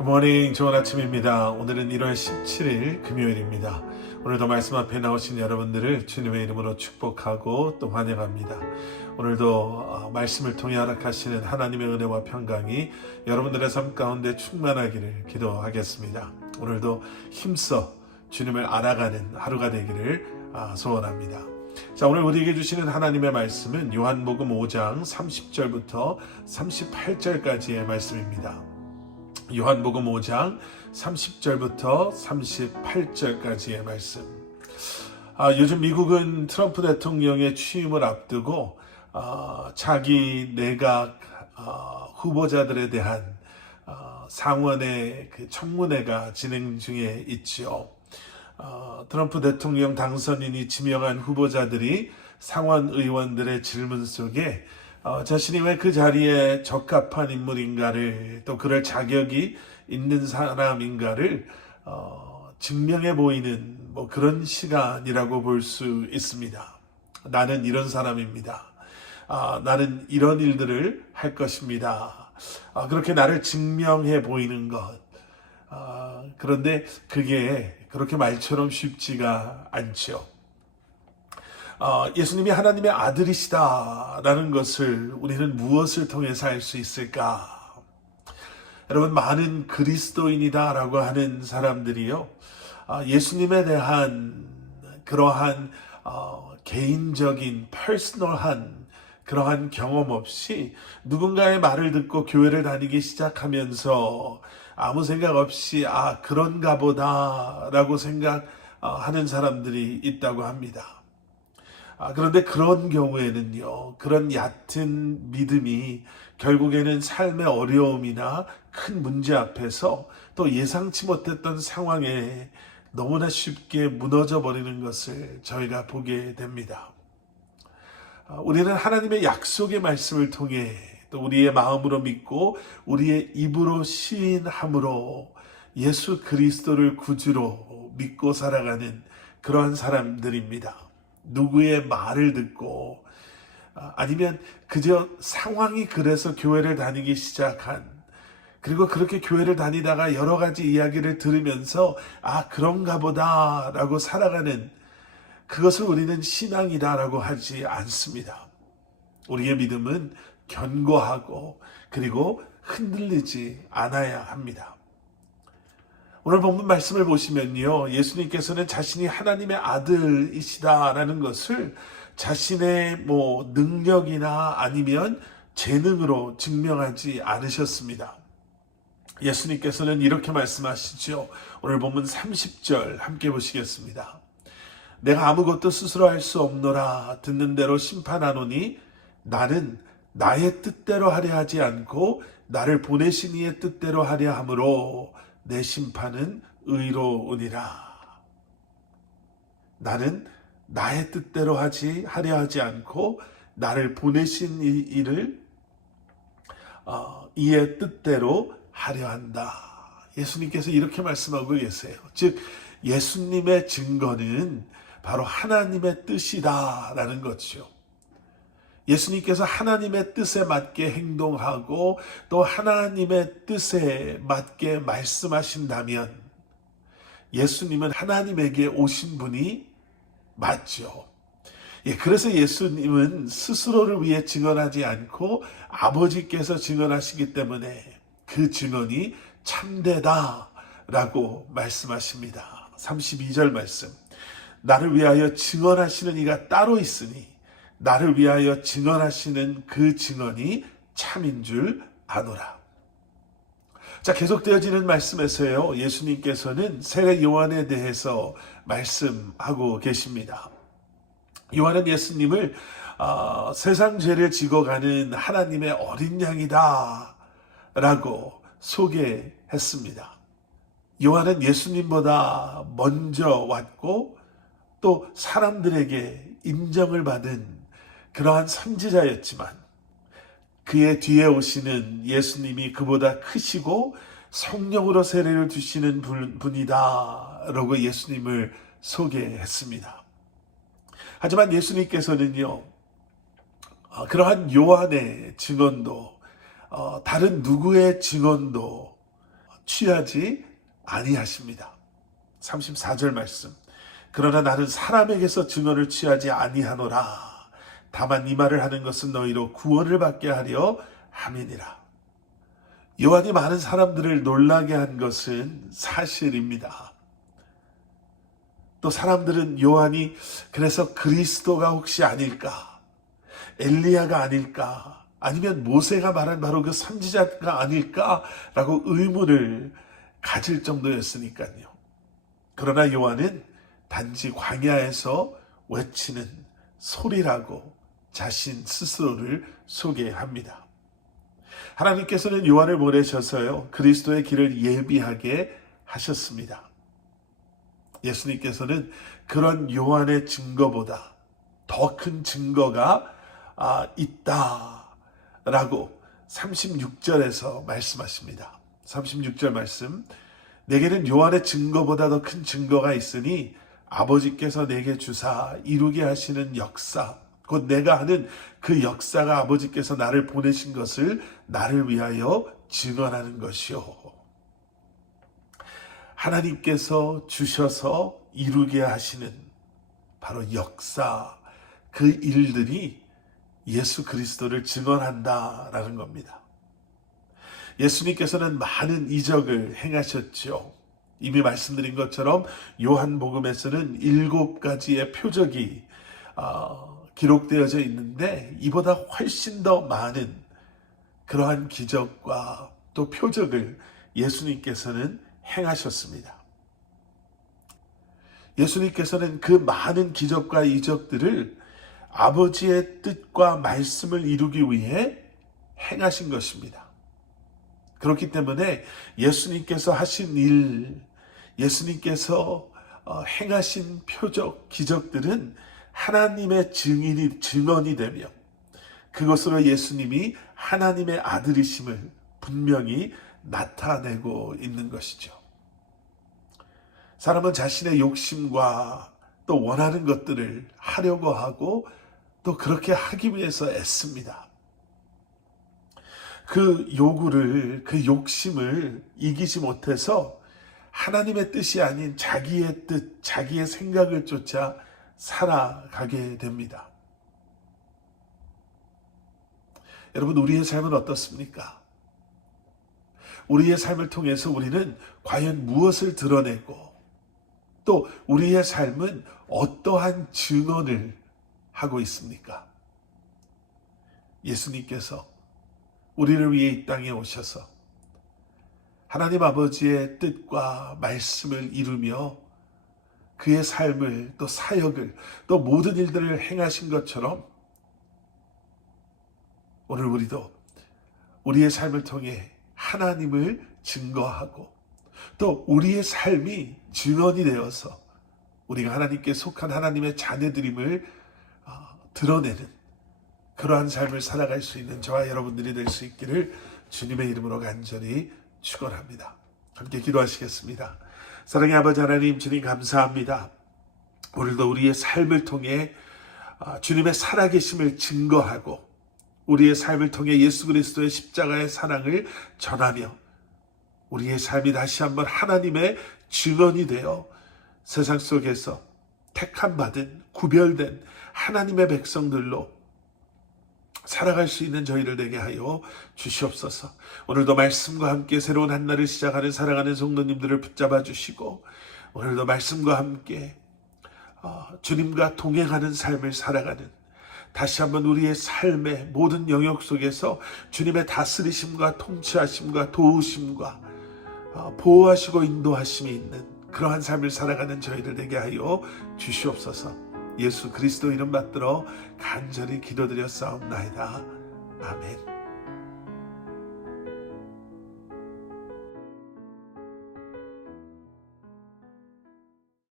굿모닝, 좋은 아침입니다. 오늘은 1월 17일 금요일입니다. 오늘도 말씀 앞에 나오신 여러분들을 주님의 이름으로 축복하고 또 환영합니다. 오늘도 말씀을 통해 허락하시는 하나님의 은혜와 평강이 여러분들의 삶 가운데 충만하기를 기도하겠습니다. 오늘도 힘써 주님을 알아가는 하루가 되기를 소원합니다. 자, 오늘 우리에게 주시는 하나님의 말씀은 요한복음 5장 30절부터 38절까지의 말씀입니다. 요한복음 5장 30절부터 38절까지의 말씀. 요즘 미국은 트럼프 대통령의 취임을 앞두고 자기 내각 후보자들에 대한 상원의 그 청문회가 진행 중에 있지요. 트럼프 대통령 당선인이 지명한 후보자들이 상원 의원들의 질문 속에 자신이 왜 그 자리에 적합한 인물인가를, 또 그럴 자격이 있는 사람인가를 증명해 보이는 그런 시간이라고 볼 수 있습니다. 나는 이런 사람입니다. 나는 이런 일들을 할 것입니다. 그렇게 나를 증명해 보이는 것. 그런데 그게 그렇게 말처럼 쉽지가 않죠. 예수님이 하나님의 아들이시다라는 것을 우리는 무엇을 통해서 알 수 있을까? 여러분, 많은 그리스도인이다라고 하는 사람들이요, 예수님에 대한 그러한 개인적인 퍼스널한 그러한 경험 없이 누군가의 말을 듣고 교회를 다니기 시작하면서 아무 생각 없이 그런가 보다라고 생각하는 사람들이 있다고 합니다. 그런데 그런 경우에는요, 그런 얕은 믿음이 결국에는 삶의 어려움이나 큰 문제 앞에서 또 예상치 못했던 상황에 너무나 쉽게 무너져 버리는 것을 저희가 보게 됩니다. 우리는 하나님의 약속의 말씀을 통해 또 우리의 마음으로 믿고 우리의 입으로 시인함으로 예수 그리스도를 구주로 믿고 살아가는 그러한 사람들입니다. 누구의 말을 듣고 아니면 그저 상황이 그래서 교회를 다니기 시작한, 그리고 그렇게 교회를 다니다가 여러 가지 이야기를 들으면서 그런가 보다 라고 살아가는 그것을 우리는 신앙이다라고 하지 않습니다. 우리의 믿음은 견고하고 그리고 흔들리지 않아야 합니다. 오늘 본문 말씀을 보시면요, 예수님께서는 자신이 하나님의 아들이시다라는 것을 자신의 능력이나 아니면 재능으로 증명하지 않으셨습니다. 예수님께서는 이렇게 말씀하시죠. 오늘 본문 30절 함께 보시겠습니다. 내가 아무것도 스스로 할 수 없노라. 듣는 대로 심판하노니 나는 나의 뜻대로 하려 하지 않고 나를 보내신 이의 뜻대로 하려 함으로 내 심판은 의로우니라. 나는 나의 뜻대로 하려 하지 않고 나를 보내신 이를 이의 뜻대로 하려 한다. 예수님께서 이렇게 말씀하고 계세요. 즉 예수님의 증거는 바로 하나님의 뜻이다라는 거죠. 예수님께서 하나님의 뜻에 맞게 행동하고 또 하나님의 뜻에 맞게 말씀하신다면 예수님은 하나님에게 오신 분이 맞죠. 그래서 예수님은 스스로를 위해 증언하지 않고 아버지께서 증언하시기 때문에 그 증언이 참되다라고 말씀하십니다. 32절 말씀. 나를 위하여 증언하시는 이가 따로 있으니 나를 위하여 증언하시는 그 증언이 참인 줄 아노라. 자, 계속되어지는 말씀에서요, 예수님께서는 세례 요한에 대해서 말씀하고 계십니다. 요한은 예수님을 세상 죄를 지고 가는 하나님의 어린 양이다 라고 소개했습니다. 요한은 예수님보다 먼저 왔고 또 사람들에게 인정을 받은 그러한 선지자였지만 그의 뒤에 오시는 예수님이 그보다 크시고 성령으로 세례를 주시는 분이다 라고 예수님을 소개했습니다. 하지만 예수님께서는요, 그러한 요한의 증언도 다른 누구의 증언도 취하지 아니하십니다. 34절 말씀. 그러나 나는 사람에게서 증언을 취하지 아니하노라. 다만 이 말을 하는 것은 너희로 구원을 받게 하려 함이니라. 요한이 많은 사람들을 놀라게 한 것은 사실입니다. 또 사람들은 요한이 그래서 그리스도가 혹시 아닐까, 엘리야가 아닐까, 아니면 모세가 말한 바로 그 선지자가 아닐까라고 의문을 가질 정도였으니까요. 그러나 요한은 단지 광야에서 외치는 소리라고 자신 스스로를 소개합니다. 하나님께서는 요한을 보내셔서요, 그리스도의 길을 예비하게 하셨습니다. 예수님께서는 그런 요한의 증거보다 더 큰 증거가 있다라고 36절에서 말씀하십니다. 36절 말씀. 내게는 요한의 증거보다 더 큰 증거가 있으니 아버지께서 내게 주사 이루게 하시는 역사, 곧 내가 하는 그 역사가 아버지께서 나를 보내신 것을 나를 위하여 증언하는 것이요. 하나님께서 주셔서 이루게 하시는 바로 역사, 그 일들이 예수 그리스도를 증언한다라는 겁니다. 예수님께서는 많은 이적을 행하셨죠. 이미 말씀드린 것처럼 요한복음에서는 7가지의 표적이 기록되어져 있는데 이보다 훨씬 더 많은 그러한 기적과 또 표적을 예수님께서는 행하셨습니다. 예수님께서는 그 많은 기적과 이적들을 아버지의 뜻과 말씀을 이루기 위해 행하신 것입니다. 그렇기 때문에 예수님께서 하신 일, 예수님께서 행하신 표적, 기적들은 하나님의 증언이 되며 그것으로 예수님이 하나님의 아들이심을 분명히 나타내고 있는 것이죠. 사람은 자신의 욕심과 또 원하는 것들을 하려고 하고 또 그렇게 하기 위해서 애씁니다. 그 요구를, 그 욕심을 이기지 못해서 하나님의 뜻이 아닌 자기의 뜻, 자기의 생각을 쫓아 살아가게 됩니다. 여러분, 우리의 삶은 어떻습니까? 우리의 삶을 통해서 우리는 과연 무엇을 드러내고 또 우리의 삶은 어떠한 증언을 하고 있습니까? 예수님께서 우리를 위해 이 땅에 오셔서 하나님 아버지의 뜻과 말씀을 이루며 그의 삶을 또 사역을 또 모든 일들을 행하신 것처럼 오늘 우리도 우리의 삶을 통해 하나님을 증거하고 또 우리의 삶이 증언이 되어서 우리가 하나님께 속한 하나님의 자녀들임을 드러내는 그러한 삶을 살아갈 수 있는 저와 여러분들이 될 수 있기를 주님의 이름으로 간절히 축원합니다. 함께 기도하시겠습니다. 사랑의 아버지 하나님, 주님 감사합니다. 오늘도 우리의 삶을 통해 주님의 살아계심을 증거하고 우리의 삶을 통해 예수 그리스도의 십자가의 사랑을 전하며 우리의 삶이 다시 한번 하나님의 증언이 되어 세상 속에서 택함받은 구별된 하나님의 백성들로 살아갈 수 있는 저희를 되게 하여 주시옵소서. 오늘도 말씀과 함께 새로운 한 날을 시작하는 사랑하는 성도님들을 붙잡아 주시고 오늘도 말씀과 함께 주님과 동행하는 삶을 살아가는 다시 한번 우리의 삶의 모든 영역 속에서 주님의 다스리심과 통치하심과 도우심과 보호하시고 인도하심이 있는 그러한 삶을 살아가는 저희들 되게 하여 주시옵소서. 예수 그리스도 이름 받들어 간절히 기도드렸사옵나이다. 아멘.